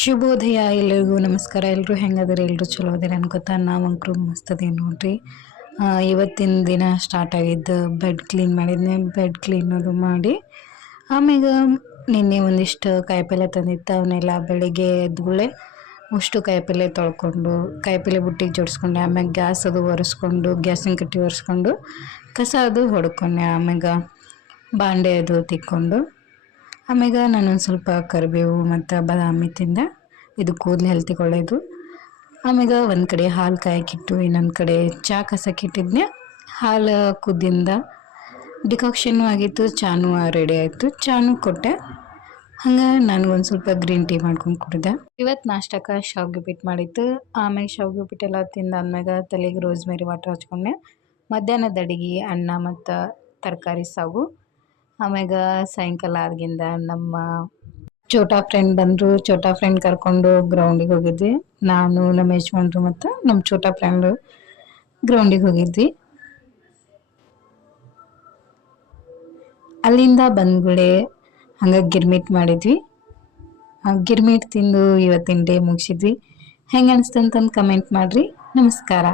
ಶುಭೋದಯ ಎಲ್ಲರಿಗೂ ನಮಸ್ಕಾರ. ಎಲ್ಲರೂ ಹೆಂಗದಿರಿ? ಎಲ್ಲರೂ ಚಲೋ ಅದಿರಿ ಅನ್ಕೋತಾ ನಾವಂಕ್ರು ಮಸ್ತ್ ಅದೇವಿ ನೋಡ್ರಿ. ಇವತ್ತಿನ ದಿನ ಸ್ಟಾರ್ಟ್ ಆಗಿದ್ದು ಬೆಡ್ ಕ್ಲೀನ್ ಮಾಡಿದ್ನೆ. ಬೆಡ್ ಕ್ಲೀನ್ ಅದು ಮಾಡಿ ಆಮ್ಯಾಗ ನಿನ್ನೆ ಒಂದಿಷ್ಟು ಕಾಯಿಪಲ್ಲೆ ತಂದಿತ್ತು, ಅವನ್ನೆಲ್ಲ ಬೆಳಿಗ್ಗೆ ಎದ್ದುಗಳೇ ಅಷ್ಟು ಕಾಯಿಪಲ್ಲೆ ತೊಳ್ಕೊಂಡು ಕಾಯಿಪಲ್ಲೆ ಬುಟ್ಟಿಗೆ ಜೋಡಿಸ್ಕೊಂಡೆ. ಆಮ್ಯಾಗ ಗ್ಯಾಸ್ ಅದು ಒರೆಸ್ಕೊಂಡು ಗ್ಯಾಸಿನ ಕಟ್ಟಿ ಒರೆಸ್ಕೊಂಡು ಕಸ ಅದು ಹೊಡ್ಕೊಂಡೆ. ಆಮ್ಯಾಗ ಬಾಂಡೆ ಅದು ತಿಕ್ಕೊಂಡು ಆಮ್ಯಾಗ ನಾನೊಂದು ಸ್ವಲ್ಪ ಕರಿಬೇವು ಮತ್ತು ಬಾದಾಮಿ ತಿಂದೆ. ಇದು ಕೂದಲು ಹೆಲ್ತಿಗೆ ಒಳ್ಳೆಯದು. ಆಮ್ಯಾಗ ಒಂದು ಕಡೆ ಹಾಲು ಕಾಯಕ್ಕಿಟ್ಟು ಇನ್ನೊಂದು ಕಡೆ ಚಹಾ ಕಸಕ್ಕಿಟ್ಟಿದ್ನೆ. ಹಾಲು ಕುದ್ದಿಂದ ಡಿಕಾಕ್ಷನ್ನು ಆಗಿತ್ತು, ಚಾನು ರೆಡಿ ಆಯಿತು. ಚಾನು ಕೊಟ್ಟೆ. ಹಂಗೆ ನನಗೊಂದು ಸ್ವಲ್ಪ ಗ್ರೀನ್ ಟೀ ಮಾಡ್ಕೊಂಡು ಕುಡಿದೆ. ಇವತ್ತು ನಾಷ್ಟಕ್ಕೆ ಶಾವಿಗೆ ಉಪ್ಪಿಟ್ಟು ಮಾಡಿತ್ತು. ಆಮ್ಯಾಗ ಶಾವಿಗೆ ಉಪ್ಪಿಟ್ಟೆಲ್ಲ ತಿಂದಾದ್ಮ್ಯಾಗ ತಲೆಗೆ ರೋಸ್ಮೇರಿ ವಾಟರ್ ಹಚ್ಕೊಂಡೆ. ಮಧ್ಯಾಹ್ನದ ಅಡಿಗೆ ಅನ್ನ ಮತ್ತು ತರಕಾರಿ ಸಾಗು. ಆಮ್ಯಾಗ ಸಾಯಂಕಾಲ ಆಗಿಂದ ನಮ್ಮ ಚೋಟಾ ಫ್ರೆಂಡ್ ಬಂದರು. ಚೋಟಾ ಫ್ರೆಂಡ್ ಕರ್ಕೊಂಡು ಗ್ರೌಂಡಿಗೆ ಹೋಗಿದ್ವಿ. ನಾನು ನಮ್ಮ ಯಜಮಾನ್ರು ಮತ್ತು ನಮ್ಮ ಚೋಟಾ ಫ್ರೆಂಡು ಗ್ರೌಂಡಿಗೆ ಹೋಗಿದ್ವಿ. ಅಲ್ಲಿಂದ ಬಂದ್ಗಳೇ ಹಂಗೆ ಗಿರ್ಮಿಟ್ ಮಾಡಿದ್ವಿ. ಗಿರ್ಮಿಟ್ ತಿಂದು ಇವತ್ತಿನ ಡೇ ಮುಗಿಸಿದ್ವಿ. ಹೆಂಗೆ ಅನಿಸ್ತು ಅಂತಂದು ಕಮೆಂಟ್ ಮಾಡಿರಿ. ನಮಸ್ಕಾರ.